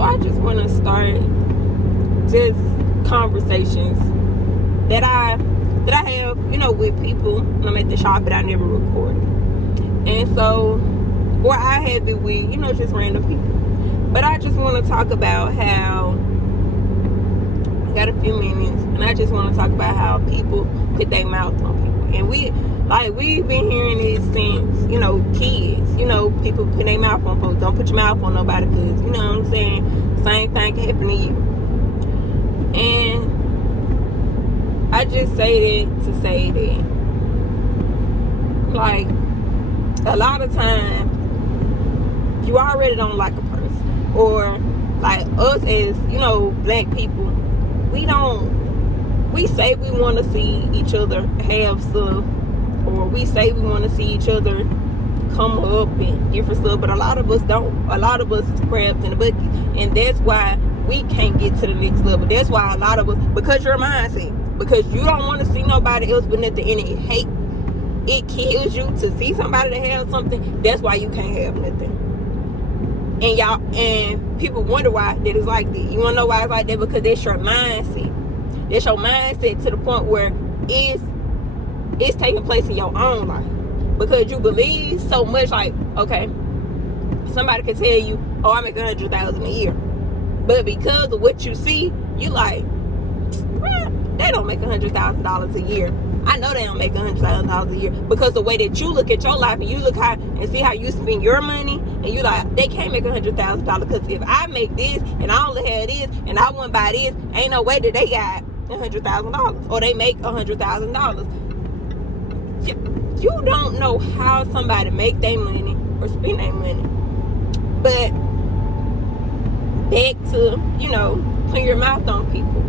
So I just want to start just conversations that I have, with people when I'm at the shop, but I never record. And so, or I have it with, just random people. But I just want to talk about how, I got a few minutes, and I just want to talk about how people put their mouth on people. And we've been hearing this since, kids. People put their mouth on folks. Don't put your mouth on nobody, because, you know what I'm saying? Same thing can happen to you. And I just say that to say that, like, a lot of times, you already don't like a person. Or, like, us as, black people, we say we want to see each other have stuff, or we say we want to see each other come up and different stuff, but a lot of us don't. A lot of us is crabs in the bucket, and that's why we can't get to the next level. That's why a lot of us, because your mindset, because you don't want to see nobody else with nothing, and it kills you to see somebody that has something. That's why you can't have nothing. And people wonder why that is like that. You want to know why it's like that? Because that's your mindset. That's your mindset to the point where it's taking place in your own life. Because you believe so much, like, okay, somebody can tell you, oh, I make $100,000 a year. But because of what you see, you like, well, they don't make $100,000 a year. I know they don't make $100,000 a year, because the way that you look at your life and you look how and see how you spend your money, and you like, they can't make $100,000, because if I make this and I only have this and I wouldn't buy this, ain't no way that they got $100,000 or they make $100,000. You don't know how somebody make their money or spend their money. But back to, putting your mouth on people.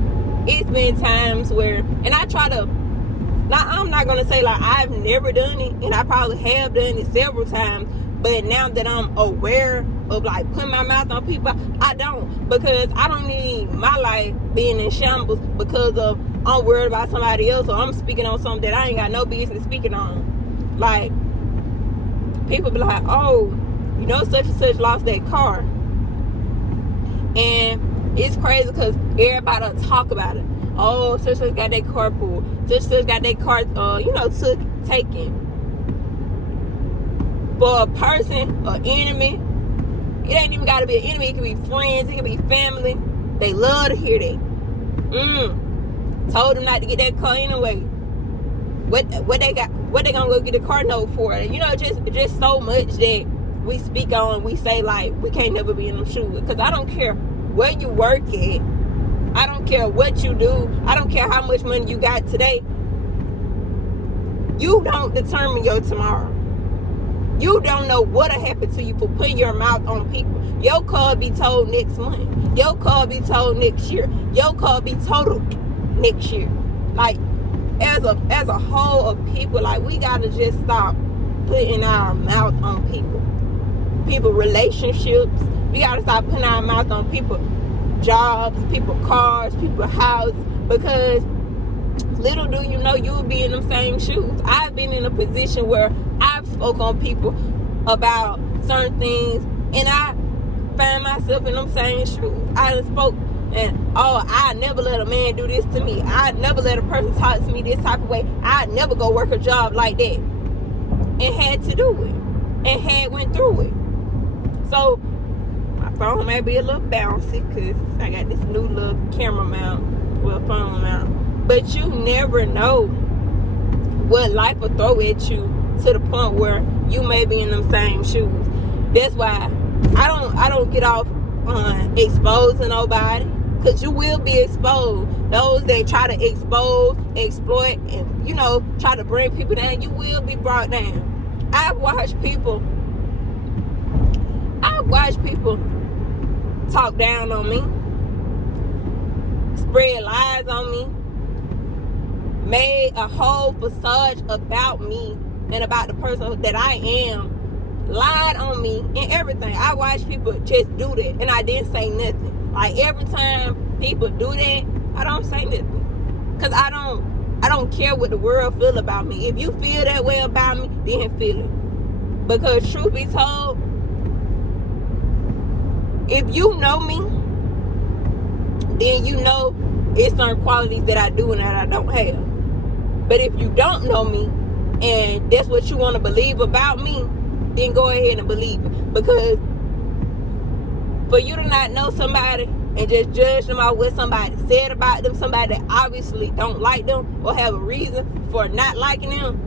It's been times where, and I try to, now I'm not going to say like I've never done it, and I probably have done it several times, but now that I'm aware of like putting my mouth on people, I don't, because I don't need my life being in shambles because of I'm worried about somebody else, or I'm speaking on something that I ain't got no business speaking on. Like, people be like, oh, such and such lost that car. And it's crazy because everybody talk about it. Oh, such and such got that car pulled. Such and such got that car, taken. For a person, an enemy, it ain't even got to be an enemy. It can be friends. It can be family. They love to hear that. Told them not to get that car anyway. What they gonna go get a car note for? Just so much that we speak on. We say like we can't never be in them shoes. Because I don't care where you work at. I don't care what you do. I don't care how much money you got today. You don't determine your tomorrow. You don't know what'll happen to you for putting your mouth on people. Your car be told next month. Your car be told next year. Your car be totaled next year. Like, as a whole of people, like, we gotta just stop putting our mouth on people relationships. We gotta stop putting our mouth on people jobs, people cars, people houses, because little do you know, you'll be in them same shoes. I've been in a position where I've spoke on people about certain things, and I find myself in them same shoes. I done spoke, and I never let a man do this to me. I never let a person talk to me this type of way. I never go work a job like that, and had to do it, and had went through it. So my phone may be a little bouncy because I got this new little camera mount, phone mount. But you never know what life will throw at you to the point where you may be in them same shoes. That's why I don't get off on exposing nobody, because you will be exposed. Those that try to expose, exploit, and try to bring people down, you will be brought down. I've watched people talk down on me, spread lies on me, made a whole facade about me and about the person that I am, lied on me and everything. I watched people just do that, and I didn't say nothing. Like, every time people do that, I don't say nothing, because I don't care what the world feel about me. If you feel that way about me, then feel it. Because truth be told, if you know me, then you know it's certain qualities that I do and that I don't have. But if you don't know me and that's what you want to believe about me, then go ahead and believe it. Because for you to not know somebody and just judge them out what somebody said about them, somebody that obviously don't like them or have a reason for not liking them,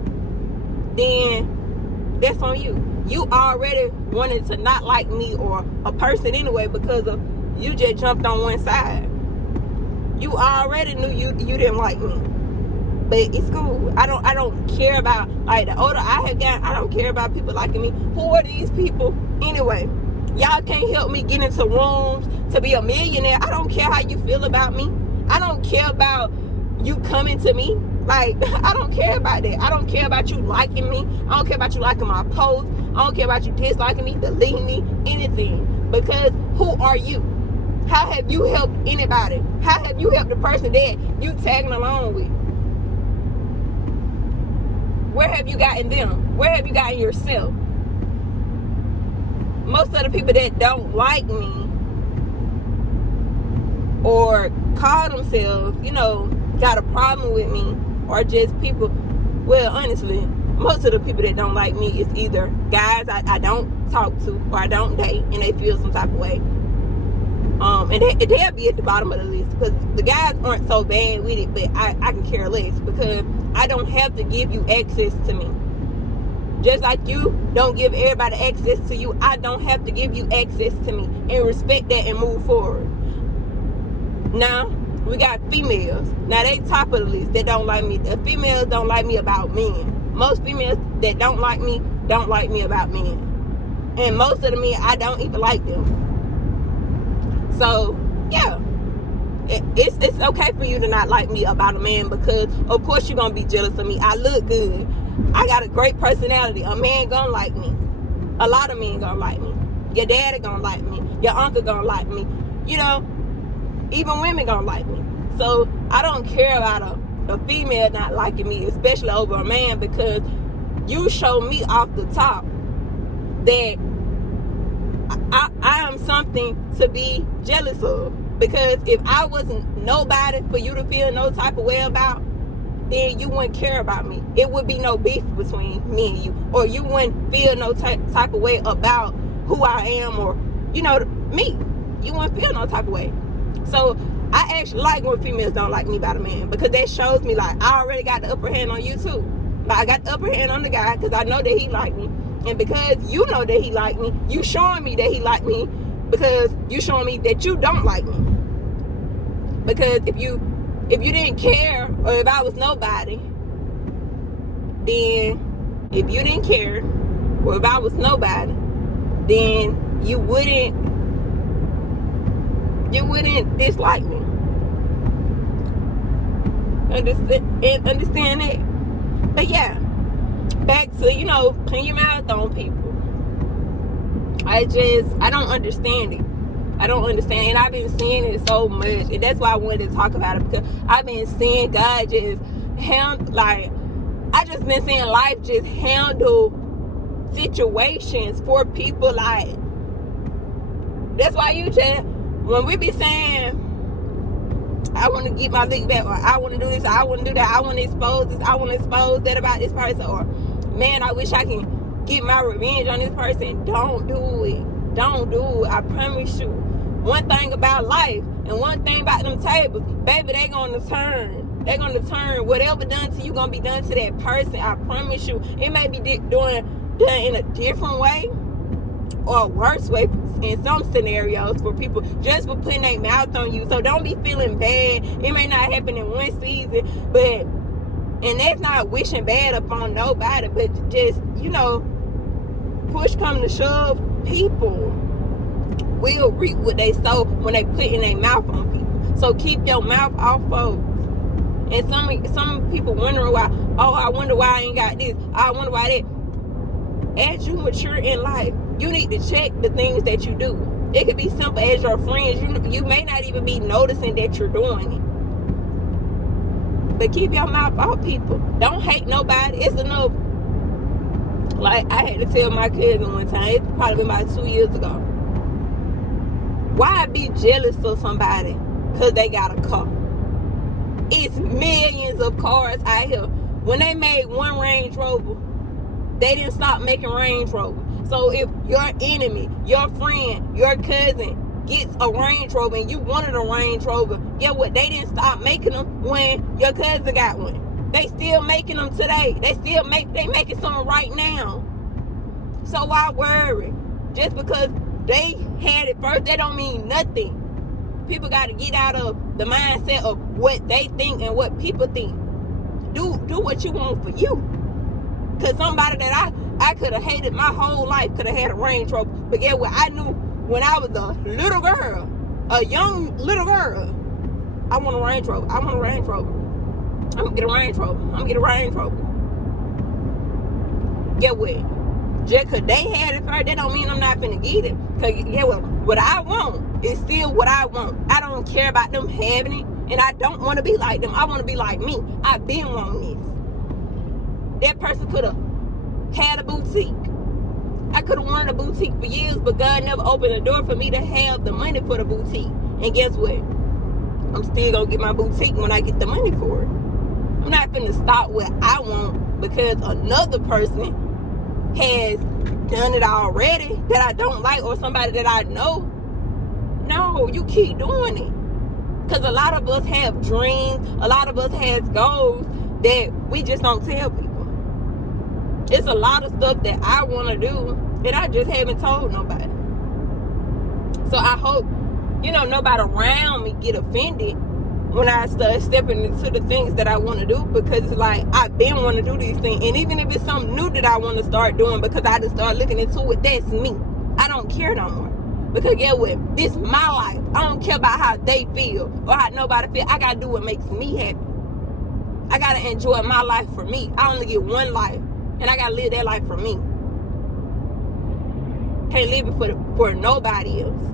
then that's on you. You already wanted to not like me or a person anyway because of you just jumped on one side. You already knew you didn't like me. But it's cool. I don't care about, like, the older I have gotten, I don't care about people liking me. Who are these people anyway? Y'all can't help me get into rooms to be a millionaire. I don't care how you feel about me. I don't care about you coming to me. Like, I don't care about that. I don't care about you liking me. I don't care about you liking my posts. I don't care about you disliking me, deleting me, anything. Because who are you? How have you helped anybody? How have you helped the person that you tagging along with? Where have you gotten them? Where have you gotten yourself? Most of the people that don't like me or call themselves, got a problem with me are just people, well, honestly, most of the people that don't like me is either guys I don't talk to or I don't date and they feel some type of way. And they'll be at the bottom of the list because the guys aren't so bad with it, but I can care less because I don't have to give you access to me. Just like you don't give everybody access to you, I don't have to give you access to me, and respect that and move forward. Now, we got females. Now, they top of the list that don't like me. The females don't like me about men. Most females that don't like me about men. And most of the men, I don't even like them. So, yeah. It's okay for you to not like me about a man because, of course, you're going to be jealous of me. I look good. I got a great personality. A man gonna like me. A lot of men gonna like me. Your daddy gonna like me. Your uncle gonna like me. Even women gonna like me. So I don't care about a female not liking me, especially over a man, because you show me off the top that I am something to be jealous of. Because if I wasn't nobody for you to feel no type of way about, then you wouldn't care about me. It would be no beef between me and you. Or you wouldn't feel no type of way about who I am or, me. You wouldn't feel no type of way. So I actually like when females don't like me about a man because that shows me, like, I already got the upper hand on you too. But I got the upper hand on the guy because I know that he like me. And because you know that he like me, you showing me that he like me because you showing me that you don't like me. Because if you didn't care, or if I was nobody, then if you didn't care, or if I was nobody, then you wouldn't dislike me. Understand that? But yeah, back to, putting your mouth on people. I don't understand it. I don't understand, and I've been seeing it so much, and that's why I wanted to talk about it, because I've been seeing God just I just been seeing life just handle situations for people. Like, that's why when we be saying, I want to get my lick back, or I want to do this, or I want to do that, I want to expose this, I want to expose that about this person, or man, I wish I can get my revenge on this person. Don't do it. Don't do it. I promise you. One thing about life and one thing about them tables, baby, they're going to turn. They're going to turn. Whatever done to you going to be done to that person. I promise you. It may be done in a different way or a worse way in some scenarios for people just for putting their mouth on you. So don't be feeling bad. It may not happen in one season, and that's not wishing bad upon nobody, but just, push come to shove, people will reap what they sow when they put in their mouth on people. So keep your mouth off folks. And some people wondering why, I wonder why I ain't got this, I wonder why that. As you mature in life, you need to check the things that you do. It could be simple as your friends. You may not even be noticing that you're doing it. But keep your mouth off people. Don't hate nobody. It's enough. Like, I had to tell my cousin one time, it's probably been about 2 years ago, why be jealous of somebody because they got a car. It's millions of cars out here. When they made one Range Rover, they didn't stop making Range Rover. So if your enemy, your friend, your cousin gets a Range Rover and you wanted a Range Rover, guess what? They didn't stop making them when your cousin got one. They still making them today. They making some right now. So why worry? Just because they had it first, that don't mean nothing. People got to get out of the mindset of what they think and what people think. Do what you want for you. Because somebody that I could have hated my whole life could have had a Range Rover. But guess what? I knew when I was a little girl, a young little girl, I want a Range Rover. I want a Range Rover. I'm going to get a Range Rover. I'm going to get a Range Rover. Get what? Just because they had it first, that don't mean I'm not finna get it. Because get what I want is still what I want. I don't care about them having it. And I don't want to be like them. I want to be like me. I've been wanting this. That person could have had a boutique. I could have wanted a boutique for years, but God never opened the door for me to have the money for the boutique. And guess what? I'm still going to get my boutique when I get the money for it. I'm not finna stop what I want because another person has done it already that I don't like, or somebody that I know. No, you keep doing it. Because a lot of us have dreams, a lot of us has goals that we just don't tell people. It's a lot of stuff that I want to do that I just haven't told nobody. So I hope, nobody around me get offended when I start stepping into the things that I want to do, because it's like I've been wanting to do these things. And even if it's something new that I want to start doing because I just start looking into it, that's me. I don't care no more. Because get what? This is my life. I don't care about how they feel or how nobody feel. I got to do what makes me happy. I got to enjoy my life for me. I only get one life. And I got to live that life for me. Can't live it for nobody else.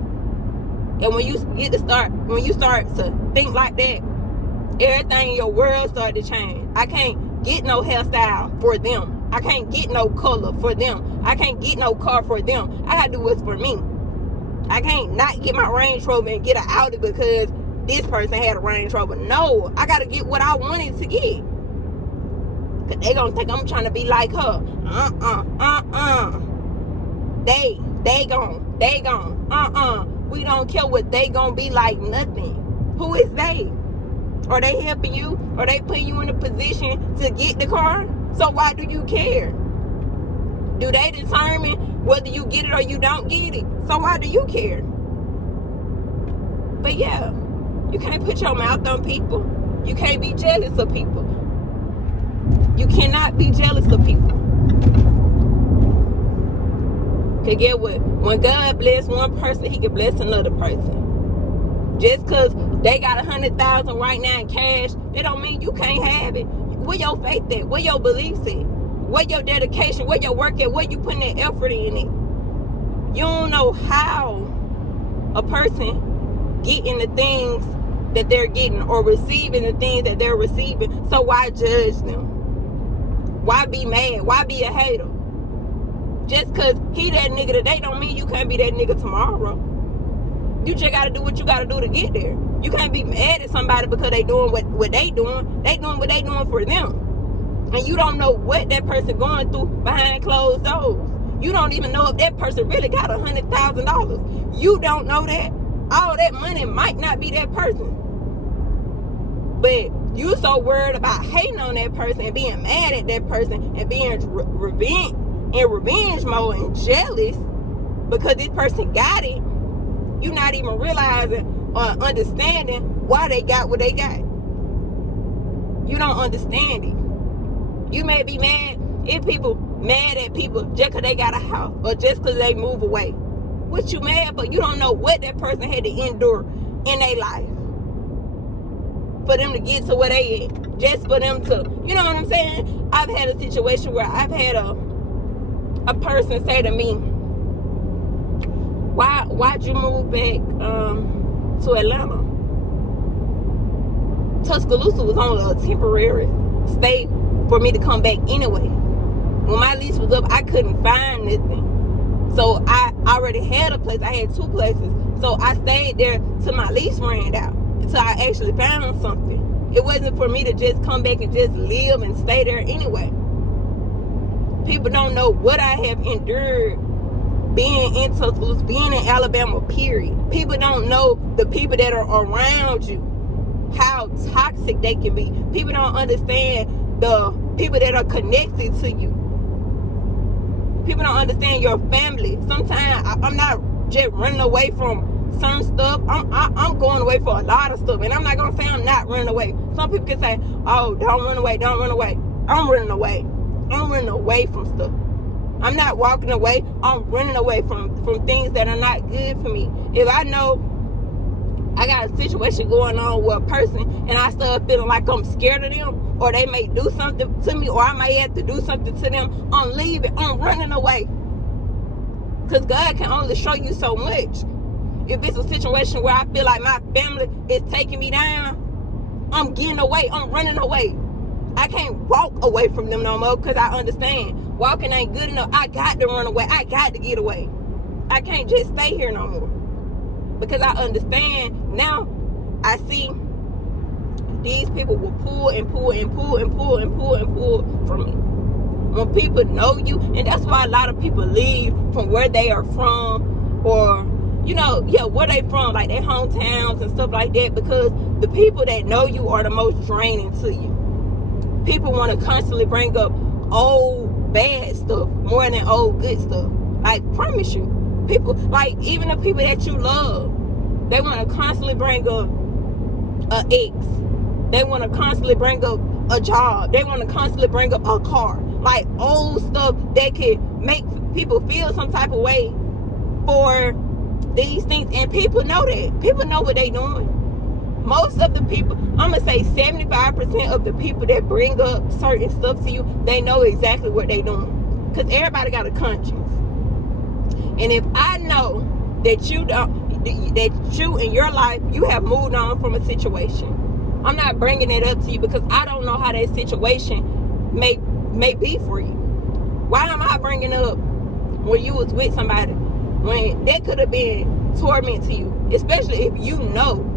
And when you start to think like that, everything in your world start to change. I can't get no hairstyle for them. I can't get no color for them. I can't get no car for them. I got to do what's for me. I can't not get my Range Rover and get an Audi because this person had a Range Rover. No, I got to get what I wanted to get. Because they going to think I'm trying to be like her. They gone. We don't care what they gonna be like, nothing. Who is they? Are they helping you? Are they putting you in a position to get the car? So why do you care? Do they determine whether you get it or you don't get it? So why do you care? But yeah, you can't put your mouth on people. You can't be jealous of people. You cannot be jealous of people. Cause get what? When God bless one person, he can bless another person. Just cause they got 100,000 right now in cash, it don't mean you can't have it. Where your faith at? Where your beliefs at? Where your dedication? Where your work at? Where you putting that effort in it? You don't know how a person getting the things that they're getting or receiving the things that they're receiving. So why judge them? Why be mad? Why be a hater? Just because he that nigga today don't mean you can't be that nigga tomorrow. You just got to do what you got to do to get there. You can't be mad at somebody because they doing what they doing. They doing what they doing for them. And you don't know what that person going through behind closed doors. You don't even know if that person really got $100,000. You don't know that. All that money might not be that person. But you so worried about hating on that person and being mad at that person and being revenge mode and jealous because this person got it. You not even realizing or understanding why they got what they got. You don't understand it. You may be mad if people mad at people just because they got a house or just because they move away. What you mad for? You don't know what that person had to endure in their life for them to get to where they at. Just for them to, you know what I'm saying? I've had a situation where I've had a person say to me, why'd you move back to Atlanta? Tuscaloosa was only a temporary stay for me to come back anyway. When my lease was up, I couldn't find nothing. So I already had a place. I had two places. So I stayed there till my lease ran out. till I actually found something. It wasn't for me to just come back and just live and stay there anyway. People don't know what I have endured being in Tuscaloosa, being in Alabama, period. People don't know the people that are around you, how toxic they can be. People don't understand the people that are connected to you. People don't understand your family. Sometimes I'm not just running away from some stuff. I'm going away for a lot of stuff. And I'm not going to say I'm not running away. Some people can say, oh, don't run away, don't run away. I'm running away. I'm running away from stuff. I'm not walking away. I'm running away from things that are not good for me. If I know I got a situation going on with a person and I start feeling like I'm scared of them, or they may do something to me, or I may have to do something to them, I'm leaving. I'm running away. Because God can only show you so much. If it's a situation where I feel like my family is taking me down, I'm getting away. I'm running away. I can't walk away from them no more because I understand walking ain't good enough. I got to run away. I got to get away. I can't just stay here no more because I understand now. I see these people will pull and pull and pull and pull and pull and pull from me. When people know you, and that's why a lot of people leave from where they are from, or where they from, like their hometowns and stuff like that, because the people that know you are the most draining to you. People want to constantly bring up old bad stuff more than old good stuff. I promise you. People, like even the people that you love, they want to constantly bring up an ex. They want to constantly bring up a job. They want to constantly bring up a car. Like old stuff that can make people feel some type of way for these things. And people know that. People know what they doing. Most of the people, I'm going to say 75% of the people that bring up certain stuff to you, they know exactly what they doing. Because everybody got a conscience. And if I know that you in your life, you have moved on from a situation, I'm not bringing it up to you because I don't know how that situation may be for you. Why am I bringing up when you was with somebody when that could have been torment to you? Especially if you know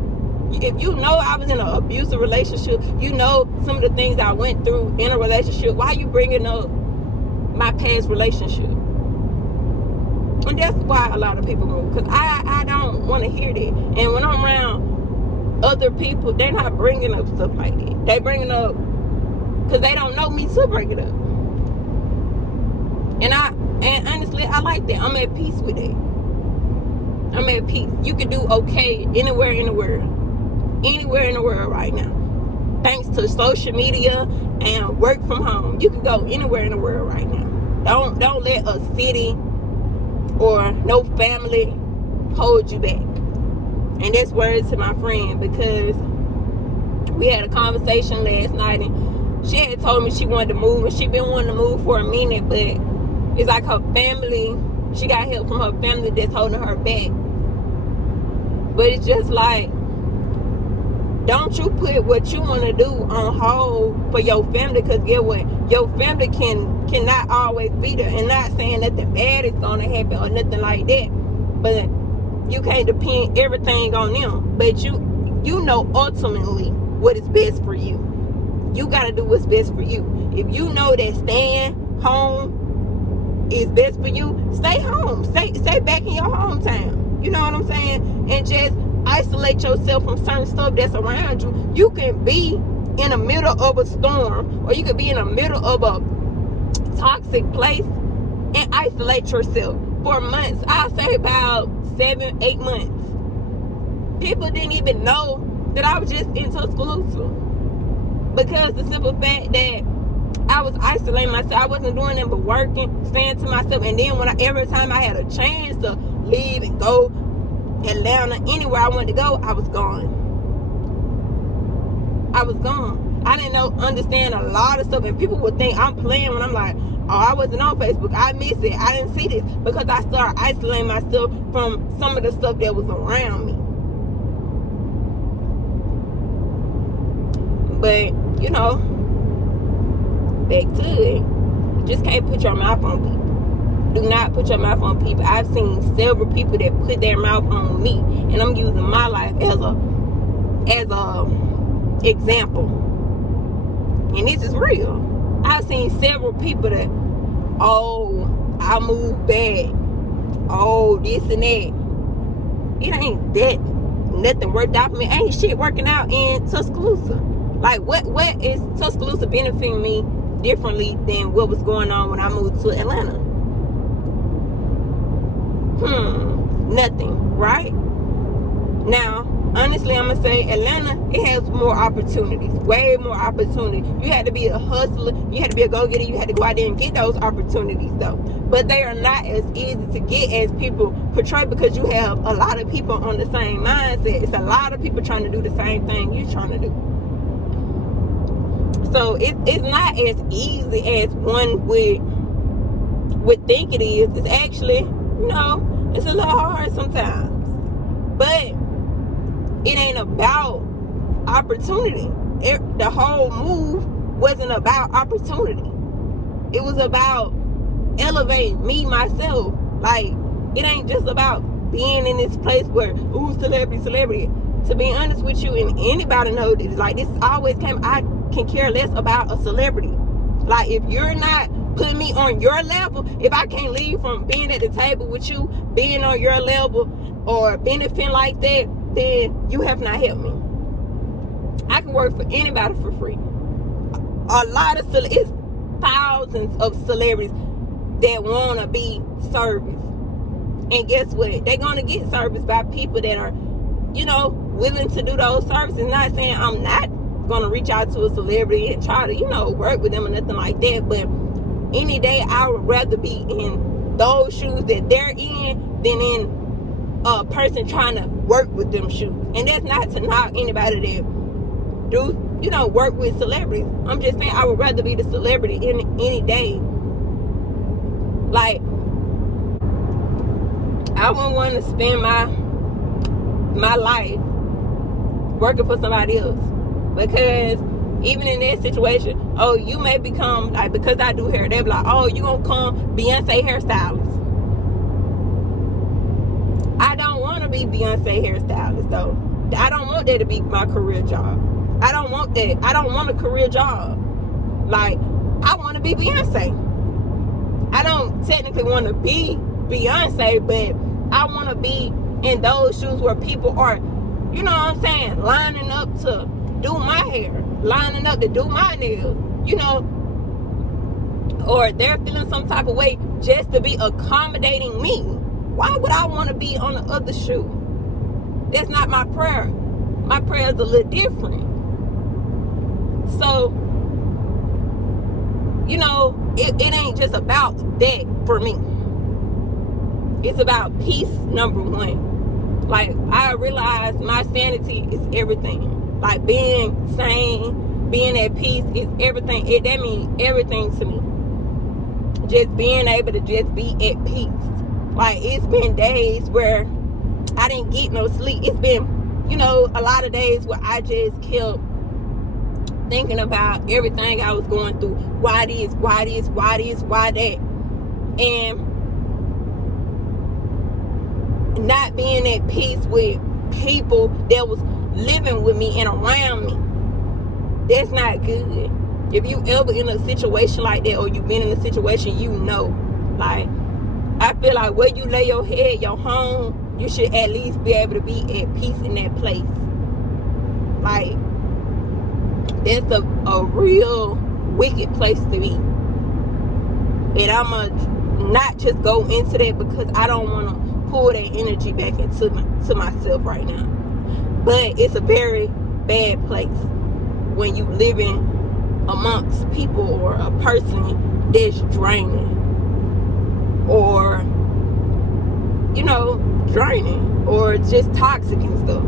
I was in an abusive relationship, some of the things I went through in a relationship. Why are you bringing up my past relationship? And that's why a lot of people move, because I don't want to hear that. And when I'm around other people, they're not bringing up stuff like that. They bring it up because they don't know me to bring it up. And honestly, I like that. I'm at peace with it. I'm at peace. You can do okay anywhere in the world. Anywhere in the world right now. Thanks to social media and work from home. You can go anywhere in the world right now. Don't let a city or no family hold you back. And that's words to my friend, because we had a conversation last night and she had told me she wanted to move, and she been wanting to move for a minute, but it's like her family, she got help from her family that's holding her back. But it's just like, don't you put what you want to do on hold for your family, because get what? Your family cannot always be there. And not saying that the bad is going to happen or nothing like that, but you can't depend everything on them. But you know ultimately what is best for you. You got to do what's best for you. If you know that staying home is best for you, stay home. Stay back in your hometown. You know what I'm saying? And just isolate yourself from certain stuff that's around you. You can be in the middle of a storm, or you could be in the middle of a toxic place and isolate yourself for months. I'll say about 7-8 months. People didn't even know that I was just in Tuscaloosa, because the simple fact that I was isolating myself. I wasn't doing nothing but working, staying to myself. And then every time I had a chance to leave and go Atlanta, anywhere I wanted to go, I was gone. I didn't understand a lot of stuff, and people would think I'm playing when I'm like, oh, I wasn't on Facebook, I missed it, I didn't see this, because I started isolating myself from some of the stuff that was around me. But back to it, you just can't put your mouth on people. Do not put your mouth on people. I've seen several people that put their mouth on me, and I'm using my life as a as a example, and this is real. I've seen several people that, oh, I moved back, oh, this and that. It ain't that nothing worked out for me. Ain't shit working out in Tuscaloosa. Like, what is Tuscaloosa benefiting me differently than what was going on when I moved to Atlanta? Nothing, right? Now, honestly, I'm gonna say Atlanta, it has more opportunities, way more opportunities. You had to be a hustler, you had to be a go-getter, you had to go out there and get those opportunities though. But they are not as easy to get as people portray, because you have a lot of people on the same mindset. It's a lot of people trying to do the same thing you're trying to do. So it's not as easy as one would think it is. It's actually, it's a little hard sometimes. But it ain't about opportunity. The whole move wasn't about opportunity. It was about elevating me, myself. Like, it ain't just about being in this place where, ooh, celebrity. To be honest with you, and anybody knows this, like, this always I can care less about a celebrity. Like, if you're not putting me on your level, if I can't leave from being at the table with you, being on your level, or benefiting like that, then you have not helped me. I can work for anybody for free. It's thousands of celebrities that want to be serviced. And guess what? They're going to get serviced by people that are, willing to do those services. Not saying I'm not going to reach out to a celebrity and try to, work with them or nothing like that. But any day I would rather be in those shoes that they're in than in a person trying to work with them shoes. And that's not to knock anybody that do, work with celebrities. I'm just saying I would rather be the celebrity any day. Like, I wouldn't want to spend my life working for somebody else, because even in that situation, oh, you may become, like, because I do hair, they'll be like, oh, you gonna come Beyonce hairstylist. I don't want to be Beyonce hairstylist though. I don't want that to be my career job. I don't want that. I don't want a career job. Like, I want to be Beyonce. I don't technically want to be Beyonce, but I want to be in those shoes where people are, lining up to do my hair, lining up to do my nails, or they're feeling some type of way just to be accommodating me. Why would I want to be on the other shoe? That's not my prayer. My prayer is a little different. So, it ain't just about that for me. It's about peace, number one. Like, I realize my sanity is everything. Like, being sane, being at peace is everything. That means everything to me. Just being able to just be at peace. Like, it's been days where I didn't get no sleep. It's been, a lot of days where I just kept thinking about everything I was going through. Why this, why that? And not being at peace with people that was living with me and around me. That's not good. If you ever in a situation like that, or you've been in a situation, like, I feel like where you lay your head, your home, you should at least be able to be at peace in that place. Like, that's a real wicked place to be. And I'm going to not just go into that, because I don't want to pull that energy back into myself right now. But it's a very bad place when you living amongst people or a person that's draining, or draining, or just toxic and stuff.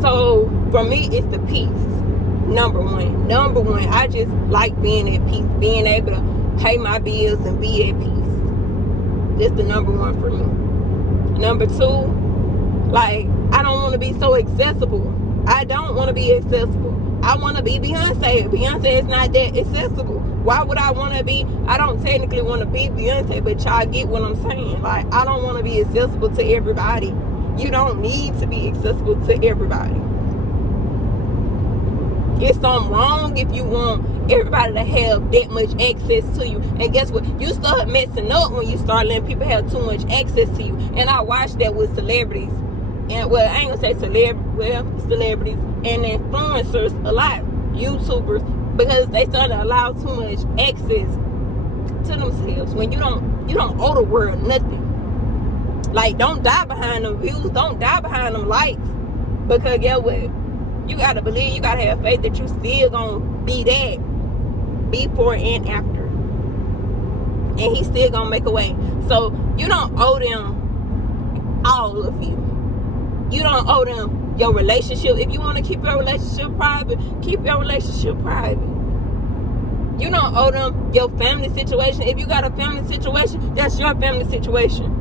So for me, it's the peace. Number one, I just like being at peace, being able to pay my bills and be at peace. That's the number one for me. Number two, like, I don't want to be so accessible. I don't want to be accessible. I want to be Beyonce. Beyonce is not that accessible. Why would I want to be? I don't technically want to be Beyonce, but y'all get what I'm saying. Like, I don't want to be accessible to everybody. You don't need to be accessible to everybody. It's something wrong if you want everybody to have that much access to you. And guess what? You start messing up when you start letting people have too much access to you. And I watched that with celebrities. And well, I ain't gonna say celebrities and influencers a lot, YouTubers, because they starting to allow too much access to themselves when you don't owe the world nothing. Like, don't die behind them views, don't die behind them likes, because guess what? You gotta believe, you gotta have faith that you still gonna be that before and after, and he's still gonna make a way. So you don't owe them all of you. You don't owe them your relationship. If you want to keep your relationship private, keep your relationship private. You don't owe them your family situation. If you got a family situation, that's your family situation.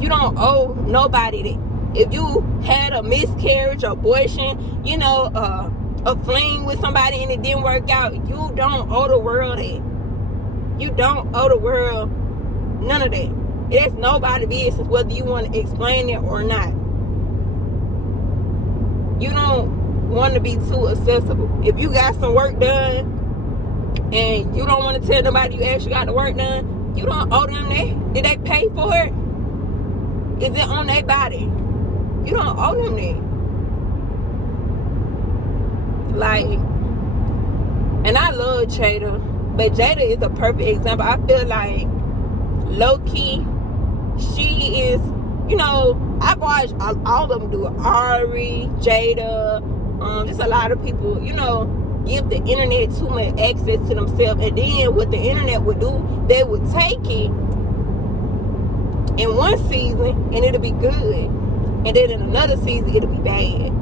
You don't owe nobody that. If you had a miscarriage, abortion, a fling with somebody and it didn't work out, you don't owe the world that. You don't owe the world none of that. It's nobody's business whether you want to explain it or not. You don't want to be too accessible. If you got some work done and you don't want to tell nobody you actually got the work done, you don't owe them that. Did they pay for it? Is it on their body? You don't owe them that. Like, and I love Jada, but Jada is a perfect example. I feel like low-key, she is, I've watched all of them do it. Ari, Jada, just a lot of people, give the internet too much access to themselves. And then what the internet would do, they would take it in one season and it'll be good. And then in another season, it'll be bad.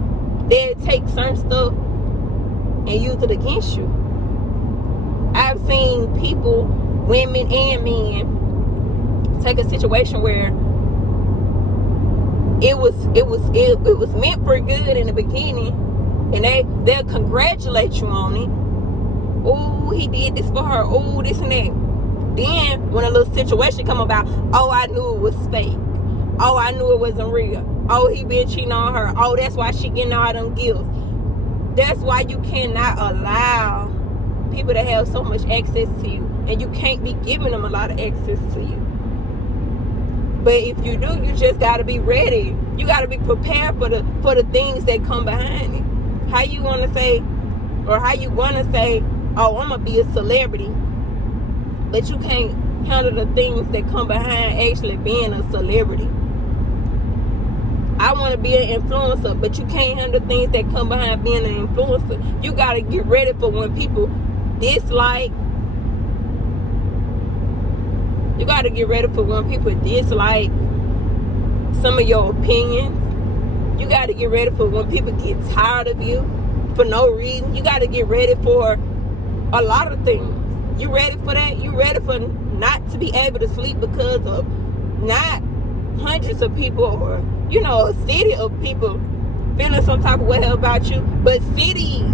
They'll take certain stuff and use it against you. I've seen people, women and men, take a situation where it was meant for good in the beginning, and they'll congratulate you on it. Oh, he did this for her. Oh, this and that. Then when a little situation come about, oh, I knew it was fake. Oh, I knew it wasn't real. Oh, he been cheating on her. Oh, that's why she getting all them gifts. That's why you cannot allow people to have so much access to you, and you can't be giving them a lot of access to you. But if you do, you just gotta be ready. You gotta be prepared for the things that come behind it. How you gonna say, oh, I'm gonna be a celebrity, but you can't handle the things that come behind actually being a celebrity. I want to be an influencer, but you can't handle things that come behind being an influencer. You got to get ready for when people dislike. You got to get ready for when people dislike some of your opinions. You got to get ready for when people get tired of you for no reason. You got to get ready for a lot of things. You ready for that? You ready for not to be able to sleep because of not hundreds of people or a city of people feeling some type of way about you, but cities,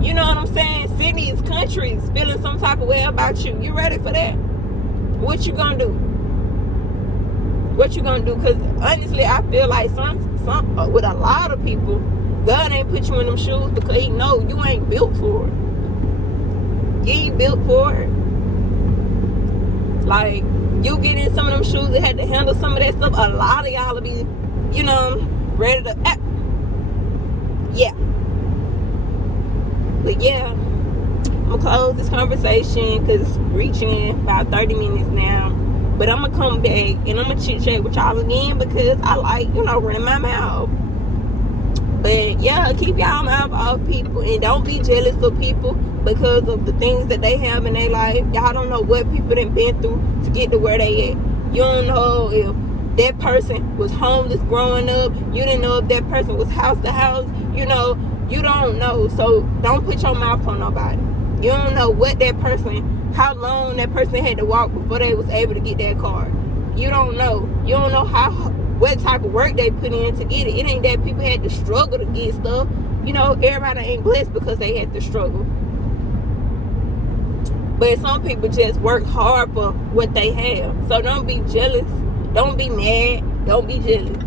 you know what I'm saying? Cities, countries feeling some type of way about you. You ready for that? What you gonna do? What you gonna do? Because honestly, I feel like some with a lot of people, God ain't put you in them shoes because He know you ain't built for it. You ain't built for it. Like, you get in some of them shoes that had to handle some of that stuff. A lot of y'all will be, ready to act. Yeah. But yeah, I'm going to close this conversation because it's reaching about 30 minutes now. But I'm going to come back and I'm going to chit-chat with y'all again because I like, running my mouth. But yeah, keep y'all mouth off people and don't be jealous of people because of the things that they have in their life. Y'all don't know what people done been through to get to where they at. You don't know if that person was homeless growing up. You didn't know if that person was house to house. You don't know. So don't put your mouth on nobody. You don't know how long that person had to walk before they was able to get that car. You don't know. You don't know what type of work they put in to get it. It ain't that people had to struggle to get stuff. Everybody ain't blessed because they had to struggle. But some people just work hard for what they have. So don't be jealous. Don't be mad. Don't be jealous.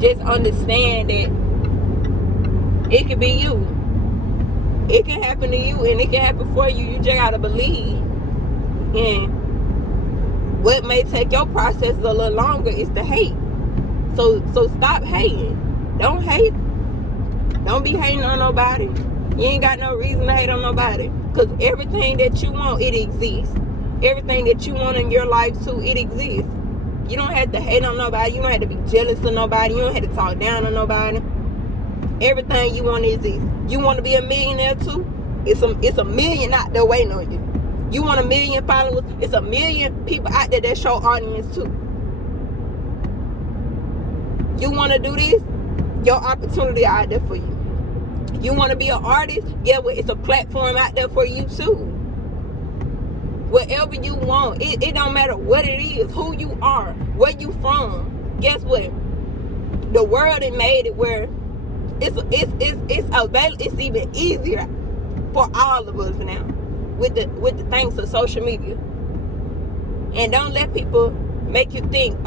Just understand that It could be you. It can happen to you, and it can happen for you. You just gotta believe. And what may take your process a little longer is the hate. So stop hating. Don't hate. Don't be hating on nobody. You ain't got no reason to hate on nobody. Because everything that you want, it exists. Everything that you want in your life too, it exists. You don't have to hate on nobody. You don't have to be jealous of nobody. You don't have to talk down on nobody. Everything you want exists. You want to be a millionaire too? It's a million out there waiting on you. You want 1 million followers? It's 1 million people out there that's your audience too. You want to do this? Your opportunity out there for you. You want to be an artist? Yeah, well, it's a platform out there for you too. Whatever you want, it don't matter what it is, who you are, where you from. Guess what? The world has made it where it's available. It's even easier for all of us now with the things of social media. And don't let people make you think,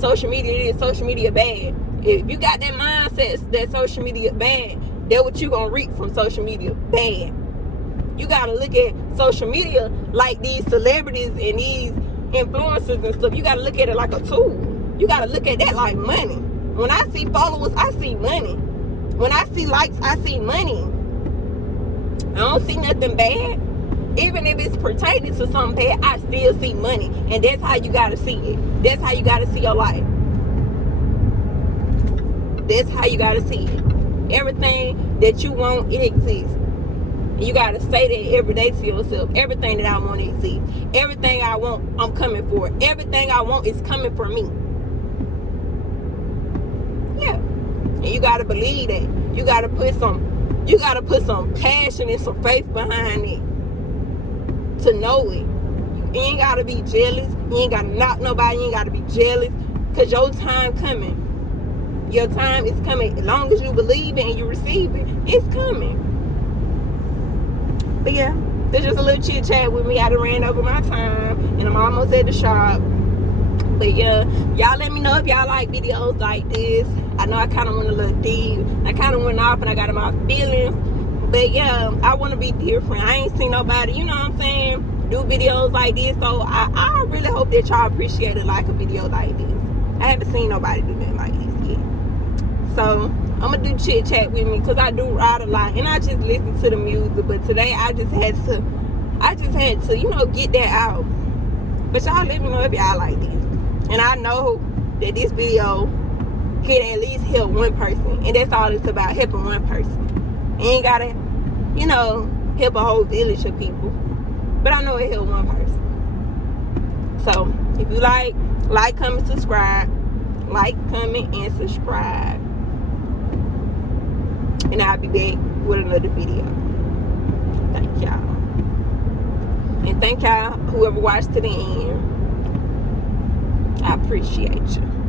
social media bad. If you got that mindset that social media bad, that's what you gonna reap from social media, bad. You gotta look at social media like these celebrities and these influencers and stuff. You gotta look at it like a tool. You gotta look at that like money. When I see followers, I see money. When I see likes, I see money. I don't see nothing bad. Even if it's pertaining to something bad, I still see money. And that's how you gotta see it. That's how you gotta see your life. That's how you gotta see it. Everything that you want, it exists. And you gotta say that every day to yourself. Everything that I want exists. Everything I want, I'm coming for. Everything I want is coming for me. Yeah. And you gotta believe that. You gotta put some passion and some faith behind it to know it. You ain't gotta be jealous. You ain't gotta knock nobody. You ain't gotta be jealous. Cause your time coming. Your time is coming. As long as you believe it and you receive it, it's coming. But yeah, there's just a little chit chat with me. I done ran over my time and I'm almost at the shop. But yeah, y'all let me know if y'all like videos like this. I know I kind of went a little deep. I kind of went off and I got in my feelings. But yeah, I want to be different. I ain't seen nobody, you know what I'm saying, do videos like this. So I really hope that y'all appreciate it, like a video like this. I haven't seen nobody do that like this yet. So I'm gonna do chit chat with me because I do ride a lot and I just listen to the music. But today I just had to, you know, get that out. But y'all let me know if y'all like this. And I know that this video can at least help one person. And that's all it's about, helping one person. You ain't gotta, you know, help a whole village of people. But I know it helped one person. So if you like, comment, subscribe. Like, comment, and subscribe. And I'll be back with another video. Thank y'all. And thank y'all, whoever watched to the end. I appreciate you.